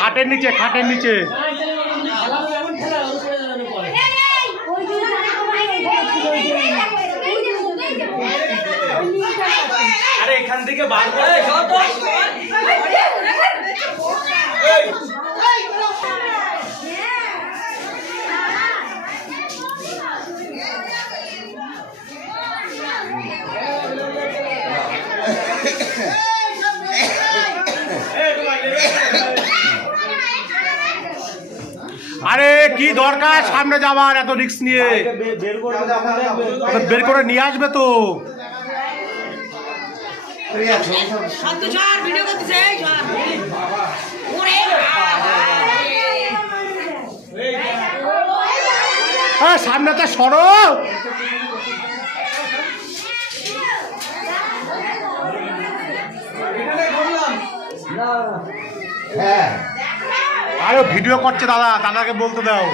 খাটের নিচে খাটের নিচে। আরে এখান থেকে বার করে আরে কি দরকার সামনে যাবার এত রিস্ক নিয়ে? বের করে নিয়ে আসবে তো। হ্যাঁ সামনে তো সরো। আরে ভিডিও করছে দাদা দাদাকে বলতে দাও।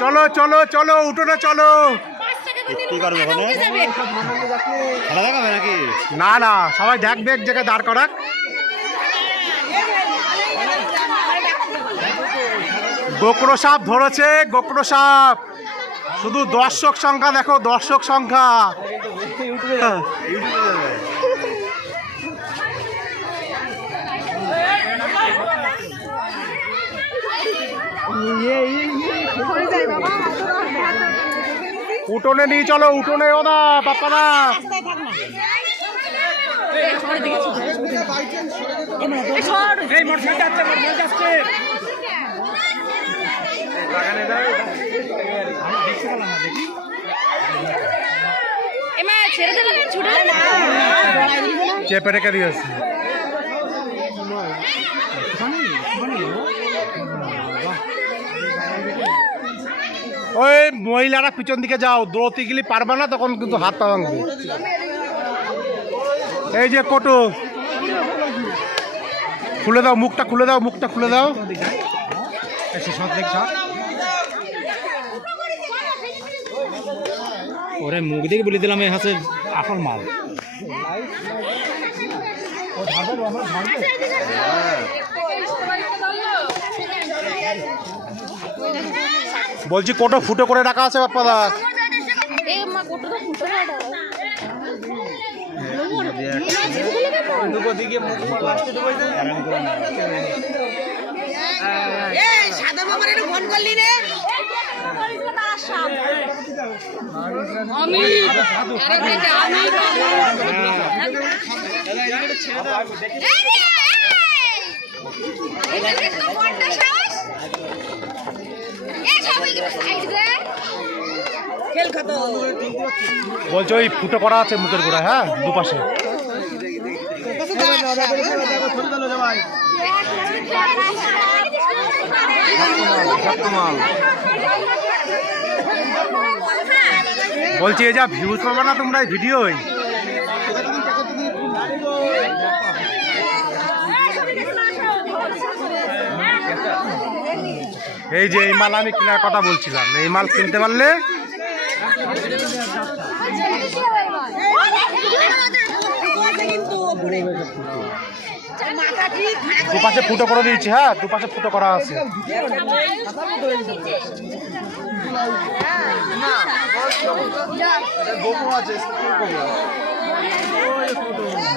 চলো চলো চলো উঠোনে চলো। কি করবে ওখানে খেলা দেখাবে নাকি? না না সবাই দেখবে এক জায়গায় দাঁড় করাক। গোকরো সাপ ধরেছে গোকরো সাপ। শুধু দর্শক সংখ্যা দেখো দর্শক সংখ্যা। হ্যাঁ। ইউটিউবে যাবে উঠোনে নিয়ে চলো উঠোনে ও না বাপ্পাদা চেপে রেখে দিয়েছে। ওই মহিলারা পিছন দিকে যাও দৌড়তে গেলে পারবে না তখন কিন্তু হাত পা ভাঙবে। এই যে কোটো খুলে দাও মুখটা খুলে দাও মুখটা খুলে দাও। ওরে মুখ দেখে বলে দিলাম এই হাসে আসল মাল। বলছি কোটো ফুটো করে রাখা আছে বাপ্পাদা সাদা মামার একটু ফোন করলি রে আমি বলছি, ওই ফুটো করা আছে মুখের গোড়ায় হ্যাঁ দুপাশে। বলছি এই যা ভিউজ পাবে না তোমরা ভিডিওই এই যে এই মাল আমি কেনার কথা বলছিলাম। এই মাল কিনতে পারলে? দুপাশে ফুটো করে দিয়েছি হ্যাঁ দুপাশে ফুটো করা আছে।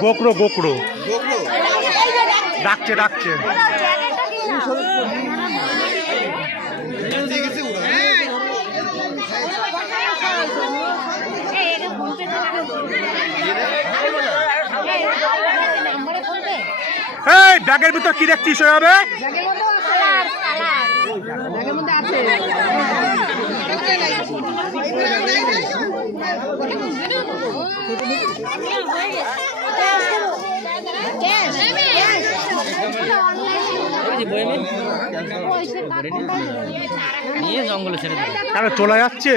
গোকরো গোকরো। ডাকছে ডাকছে। ব্যাগের ভিতর কি দেখছিস ওইভাবে? নিয়ে চলে যাচ্ছে?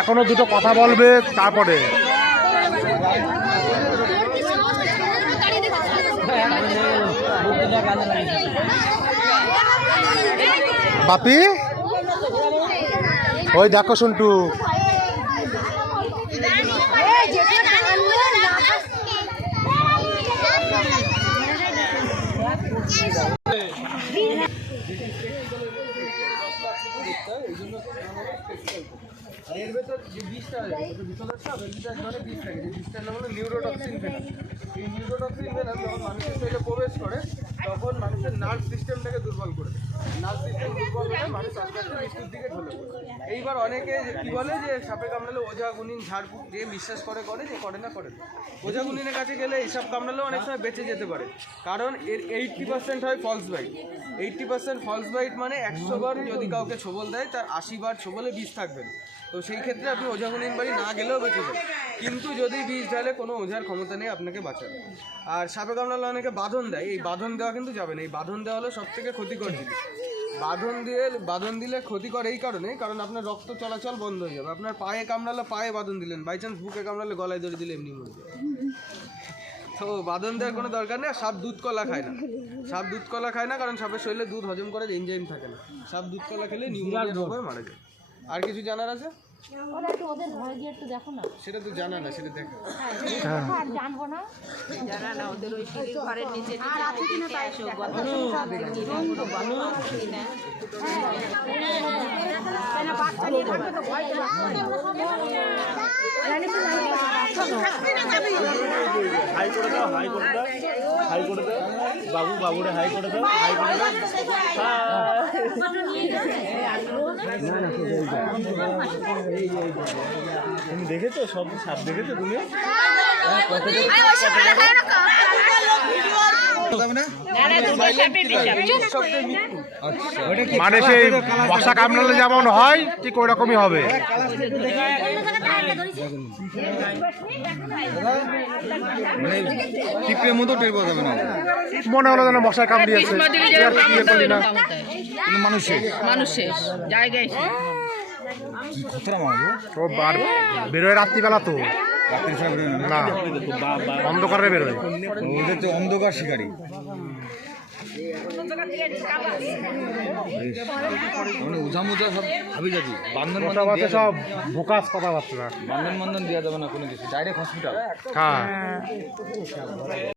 এখনও দুটো কথা বলবে তারপরে। বাপি? ওই দেখো শুনটু এর ভেতর যে বিষটা নাম হলো নিউরোটক্সিন ভেনাস এই নিউরোটক্সিন ভেনাস যখন মানুষের প্রবেশ করে, তখন মানুষের নার্ভ সিস্টেমটাকে দুর্বল করে নার্ভ সিস্টেম দুর্বল হলে মানুষ আস্তে আস্তে মৃত্যুর দিকে ঢলে পড়ে। এইবার অনেকে কি বলে যে সাপে কামড়ালে ওঝা গুনিন ঝাড়ফুঁক দিয়ে বিশ্বাস করে করে যে করে না, করে। ওঝা গুনিনের কাছে গেলে এইসব কামড়ালেও অনেক সময় বেঁচে যেতে পারে। কারণ এর এইটটি পার্সেন্ট হয় false bite eighty percent false bite মানে একশো বার যদি কাউকে ছোবল দেয়, তার আশি বার ছোবলে বিষ থাকবে না। তো সেই ক্ষেত্রে আপনি ওঝা গুনিন বাড়ি না গেলেও বেঁচে যান কিন্তু যদি বিষ ঢালে কোনো ওঝার ক্ষমতা নেই, আপনাকে বাঁচাবে। আর সাপে কামড়ালে অনেকে বাঁধন দেয়। এই বাঁধন দেওয়া কিন্তু যাবে না। এই বাঁধন দেওয়া হলো সব থেকে ক্ষতিকর জিনিস। বাঁধন দিয়ে, বাঁধন দিলে ক্ষতিকর এই কারণে কারণ আপনার রক্ত চলাচল বন্ধ হয়ে যাবে। আপনার পায়ে কামড়ালে পায়ে বাঁধন দিলেন। বাই চান্স বুকে কামড়ালে গলায় ধরে দিলে এমনি মরে যাবে। তো বাঁধন দেওয়ার কোনো দরকার নেই। সাপ দুধ কলা খায় না। সাপ দুধ কলা খায় না, কারণ সাপের শরীরে দুধ হজম করার এনজাইম থাকে না। সাপ দুধ কলা খেলে নিউমোনিয়া রোগ হয়ে মারা যায়। আর কিছু জানার আছে? ওদের ঘরে গিয়ে একটু দেখো না। সেটা তো জানা না সেটা দেখো। আর জানব না। হাই করে দাও হাই করে দাও হাই করে দাও। বাবু বাবুরে হাই করে দাও হাই করে দাও। তুমি দেখেছ সব সাপ দেখেছ তুমি? মানে সেই মশা কামড়ালে যেমন হয় ঠিক ওই রকমই হবে মনে হলো যেন মশা কামড়িয়েছে। মানুষের। মানুষের জায়গায়। বেরোয় রাত্রিবেলা তো। না। অন্ধকারে বেরোয় ওদের তো অন্ধকার শিকারী। মানে সব ভাবি বান্ধন সব বোকাস কথাবার্তা বান্ধন বান্ধন দেওয়া যাবে না কোনো কিছু। ডাইরেক্ট হসপিটাল হ্যাঁ।